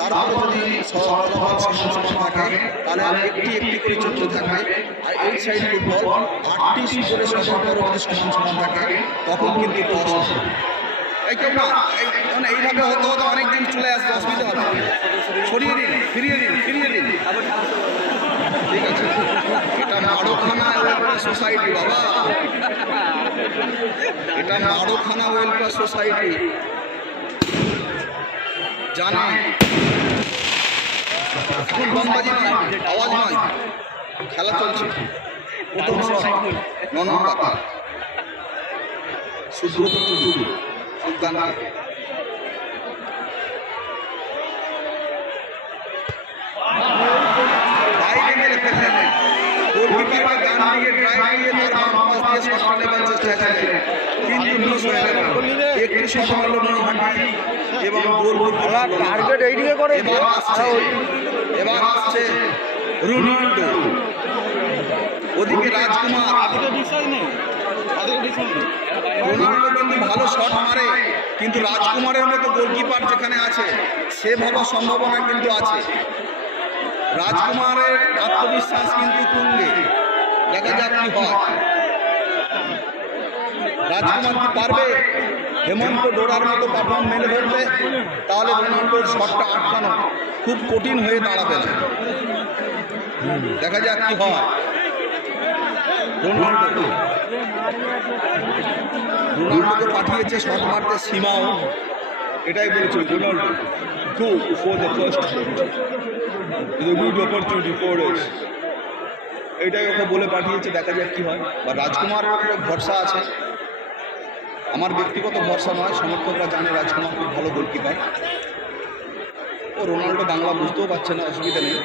তারপরে যদি থাকে তাহলে একটি একটি করে চলতে থাকবে আর এই সাইড ফুটবল আটটি করে সমান থাকে তখন কিন্তু এই কেউ মানে এইভাবে হতে হতে অনেক দিন চলে আসবে, অসুবিধা হবে সরিয়ে দিন ফিরিয়ে দিন ফিরিয়ে দিন ঠিক আছে। এটা মারোখানা ওয়েলফেয়ার সোসাইটি বাবা। এটা মারোখানা ওয়েলফেয়ার সোসাইটি জানে এখন বমবাজি নয় আওয়াজ নয় খেলা চলছে। প্রথম শট ন নম্বর সুব্রত টুডু সুলতানকে বাইরে মেরে ফেললেন গোলকিপার ডান দিকে ড্রাইভ দিয়ে নেবার চেষ্টা কিন্তু মিস হয়ে গেল একটি শট মারল এবং গোল টার্গেট এইদিকে করে এবার আসছে রোনাল্ডো। ওদিকে রাজকুমার। রোনাল্ডো কিন্তু ভালো শট মারে কিন্তু রাজকুমারের মতো গোলকিপার যেখানে আছে সে ভাবার সম্ভাবনা কিন্তু আছে। রাজকুমারের আত্মবিশ্বাস কিন্তু তুঙ্গে। দেখা যাক কি হয়। রাজকুমার কি পারবে, হেমন্ত ডোরার মতো পারফর্ম মেনে ধরবে, তাহলে রোনাল্ডোর শটটা আটকানো খুব কঠিন হয়ে দাঁড়াবে না। দেখা যাক কি হয়। পাঠিয়েছে শট মারতে সীমাও। এটাই বলেছে Ronaldo. Two for the first is good opportunity for এটাই ওকে বলে পাঠিয়েছে, দেখা যাক কি হয়। বা রাজকুমারের ভরসা আছে? আমার ব্যক্তিগত ভরসা নয়, সমর্থকরা জানে রাজকুমার খুব ভালো গোলকিপার ও রোনাল্ডো বাংলা বুঝতেও পারছে না, অসুবিধা নেই।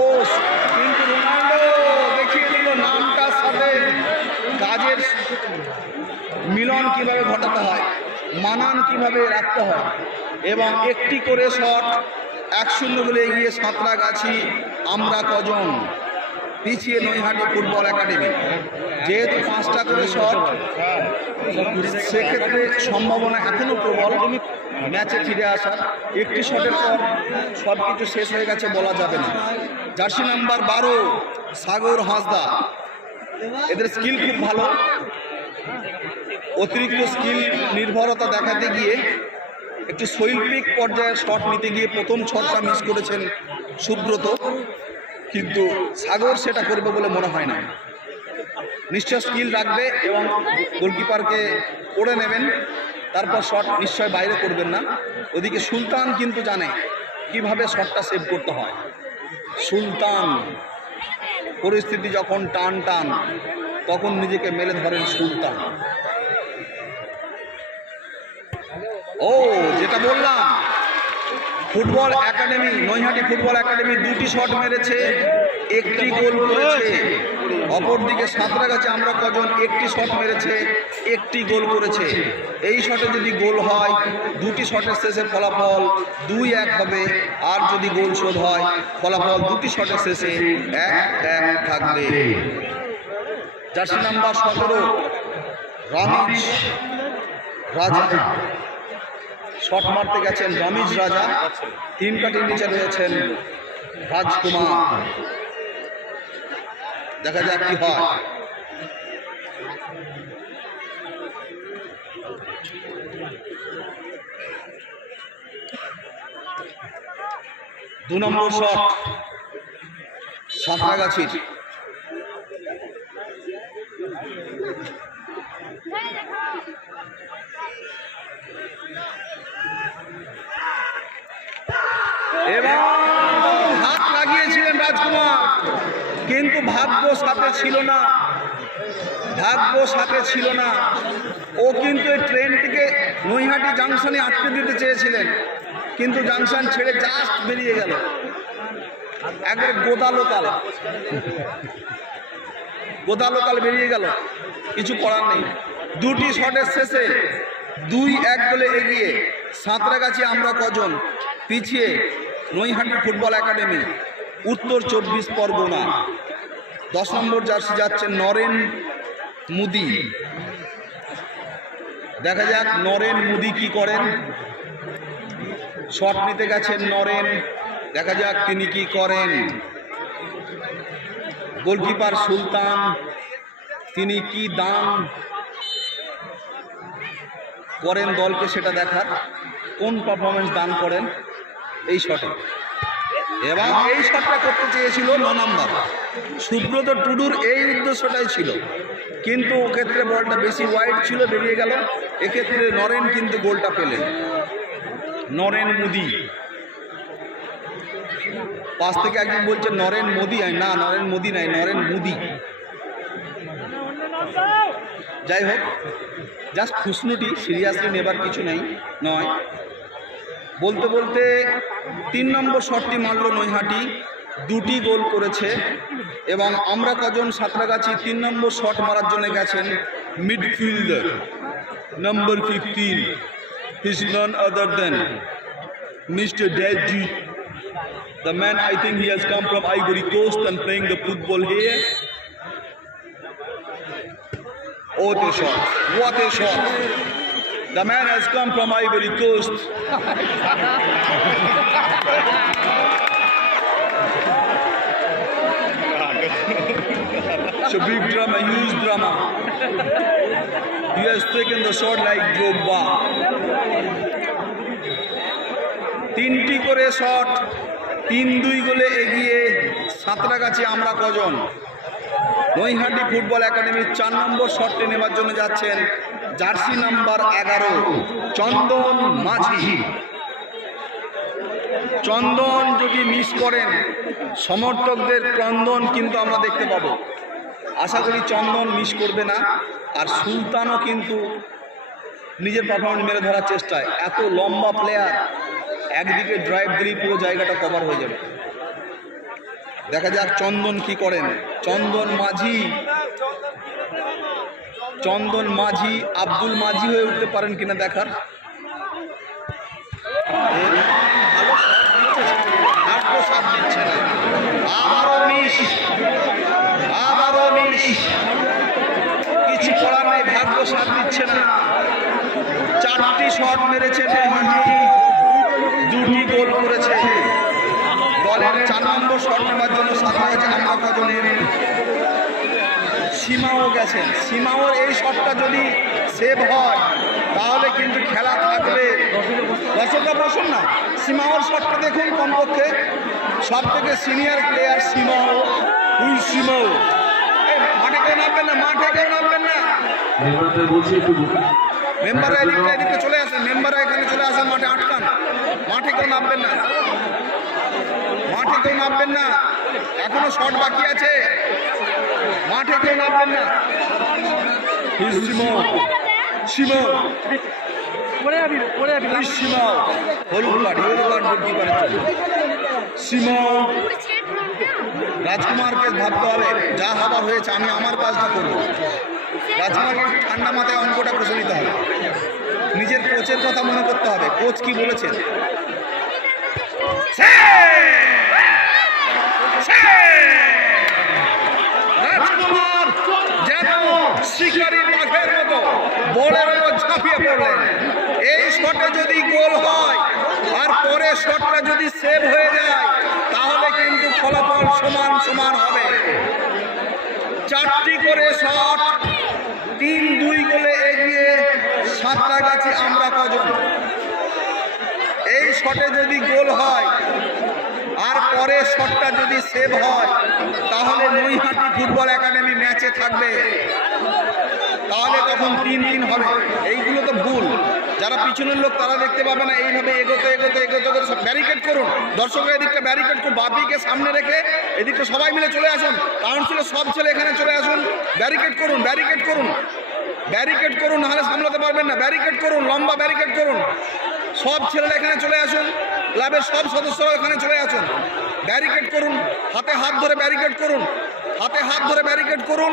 ও, কিন্তু রোনাল্ডো দেখিয়ে দিল নামটার সাথে। কাজের মিলন কীভাবে ঘটাতে হয়, মানান কীভাবে রাখতে হয়, এবং একটি করে শট এক শূন্য বলে এগিয়ে সাঁতরাগাছি আমরা কজন? পিছিয়ে নৈহাটি ফুটবল একাডেমি। যেহেতু পাঁচটা করে শট, সেক্ষেত্রে সম্ভাবনা এখনও প্রবল। ম্যাচে ফিরে আসার একটি শটের পর সব কিছু শেষ হয়ে গেছে বলা যাবে না। জার্সি নাম্বার বারো, সাগর হাঁসদা। এদের স্কিল খুব ভালো। অতিরিক্ত স্কিল নির্ভরতা দেখাতে গিয়ে একটু শৈল্পিক পর্যায়ে শট নিতে গিয়ে প্রথম শটটা মিস করেছেন সুব্রত। কিন্তু সাগর সেটা করবে বলে মনে হয় না। নিশ্চয় স্কিল রাখবে এবং গোলকিপারকে করে নেবেন। তারপর শট নিশ্চয় বাইরে করবেন না। ওদিকে সুলতান কিন্তু জানে কীভাবে শটটা সেভ করতে হয়। সুলতান, পরিস্থিতি যখন টান টান তখন নিজেকে মেলে ধরেন সুলতান। ও! যেটা বললাম, football academy, Naihati football academy দুটি শট মেরেছে, একটি গোল করেছে। অপরদিকে সাঁতরাগাছে আমরা কজন একটি শট মেরেছে, একটি গোল করেছে। এই শটে যদি গোল হয়, দুটি শটের শেষে ফলাফল দুই এক হবে। আর যদি গোল শোধ হয়, ফলাফল দুটি শটের শেষে এক এক থাকবে। জার্সি নাম্বার সতেরো, রামিজ রাজা। শট মারতে গেছেন রমিজ রাজা। তিন কাটির নিচে রয়েছেন রাজকুমার। দেখা যাক কি হয়। দু নম্বর শট। সাঁতরাগাছির এবং হাত লাগিয়েছিলেন রাজকুমার কিন্তু ভাগ্য সাথে ছিল না। ভাগ্য সাথে ছিল না। ও কিন্তু এই ট্রেনটিকে নৈহাটি জাংশনে আটকে দিতে চেয়েছিলেন। কিন্তু জাংশন ছেড়ে জাস্ট বেরিয়ে গেল। একবারে গোদা লোকাল গোদা লোকাল বেরিয়ে গেল। কিছু করার নেই। দুটি শটের শেষে দুই এক গোলে এগিয়ে সাঁতরাগাছি আমরা কজন পিছিয়ে নৈহাটি ফুটবল একাডেমি উত্তর চব্বিশ পরগনা। দশ নম্বর জার্সি যাচ্ছে নরেন মুদি। দেখা যাক নরেন মুদি কি করেন। শট নিতে গেছেন নরেন। দেখা যাক তিনি কি করেন। গোলকিপার সুলতান, তিনি কি দান করেন দলকে সেটা দেখার। কোন পারফরমেন্স দান করেন এই শটে? এবং এই শটটা করতে চেয়েছিল ন নম্বর। সুব্রত টুডুর এই উদ্দেশ্যটাই ছিল। কিন্তু ক্ষেত্রে বলটা বেশি ওয়াইড ছিল, বেরিয়ে গেল। এক্ষেত্রে নরেন কিন্তু গোলটা পেলেন। নরেন মুদি। পাশ থেকে একজন বলছে, নরেন মোদি না, নরেন মোদি নাই, নরেন মুদি। যাই হোক জাস্ট খুশনুটি সিরিয়াসলি নেবার কিছু নেই, নয়। বলতে বলতে তিন নম্বর শটটি মারল নৈহাটি দুটি গোল করেছে এবং আমরা কজন সাঁতরাগাছি তিন নম্বর শট মারার জন্য গেছেন midfielder number fifteen his none other than mister daddy The man, I think he has come from Ivory Coast and playing the football here. What a shot! What a shot! The man has come from Ivory Coast. it's a big drama, huge drama. He has taken the shot like Drogba. তিনটি করে shot তিন দুই গোলে এগিয়ে সাঁতরাগাছি আমরা কজন Naihati football একাডেমির চার নম্বর শটটি নেবার জন্য যাচ্ছেন জার্সি নাম্বার এগারো, চন্দন মাঝি। চন্দন যদি মিস করেন, সমর্থকদের ক্রন্দন কিন্তু আমরা দেখতে পাব। আশা করি চন্দন মিস করবে না, আর সুলতানও কিন্তু নিজের পারফরমেন্স মেরে ধরার চেষ্টায়। এত লম্বা প্লেয়ার একদিকে ড্রাইভ দিলেই পুরো জায়গাটা কভার হয়ে যাবে। দেখা যাক চন্দন কি করেন। চন্দন মাঝি চন্দন মাঝি, আব্দুল মাঝি হয়ে উঠতে পারেন কিনা দেখার। কিছু করার নেই, ভাগ্য সাথ দিচ্ছে না। চারটি শট মেরেছে দুটি গোল করেছে। দলের চার নম্বর শট নেওয়ার জন্য সাদা গেছে আমরা কজনের সীমাও গেছেন। সীমাওর এই শটটা যদি সেভ হয় তাহলে কিন্তু খেলা থাকবে। দর্শকরা বসুন না। সীমাওর শটটা দেখুন কমপক্ষে। সব থেকে সিনিয়র প্লেয়ার সীমাও হুই সীমাও। মাঠে কেউ নামবেন না মাঠে কেউ নামবেন না। মেম্বাররা এদিকে এদিকে চলে আসেন। মেম্বাররা এখানে চলে আসেন মাঠে আটকান। মাঠে কেউ নামবেন না। মাঠে কেউ নামবেন না। এখনও শট বাকি আছে। মাঠে কেউ নামবেন না। রাজকুমারকে ভাবতে হবে যা হবার হয়েছে আমি আমার কাজটা করব। রাজকুমারকে ঠান্ডা মাথায় অঙ্কটা কষে নিতে হবে। নিজের কোচের কথা মনে করতে হবে। কোচ কি বলেছেন রাজকুমার যেন শিকারী বাঘের মতো বলের উপর ঝাঁপিয়ে পড়লেন। এই শটে যদি গোল হয় আর পরে শটটা যদি সেভ হয়ে যায়, তাহলে কিন্তু ফলাফল সমান সমান হবে। চারটি করে শট, তিন দুই গোলে এগিয়ে সাঁতরাগাছি আমরা কজন। এই শটে যদি গোল হয় আর পরে শটটা যদি সেভ হয়, তাহলে নৈহাটি ফুটবল একাডেমি ম্যাচে থাকবে। তাহলে তখন তিন তিন হবে। এইগুলো তো ভুল। যারা পিছনের লোক তারা দেখতে পাবে না, এইভাবে এগোতে এগোতে এগোতে এগোতে সব ব্যারিকেড করুন। দর্শকের এদিকটা ব্যারিকেড করুন বাপিকে সামনে রেখে এদিকটা সবাই মিলে চলে আসুন। কাউন্সিলের সব ছেলে এখানে চলে আসুন। ব্যারিকেড করুন ব্যারিকেড করুন। ব্যারিকেড করুন নাহলে সামলাতে পারবেন না। ব্যারিকেড করুন, লম্বা ব্যারিকেড করুন। সব ছেলেরা এখানে চলে আসুন। ক্লাবের সব সদস্যরা এখানে চলে আসুন। ব্যারিকেড করুন, হাতে হাত ধরে ব্যারিকেড করুন। হাতে হাত ধরে ব্যারিকেড করুন।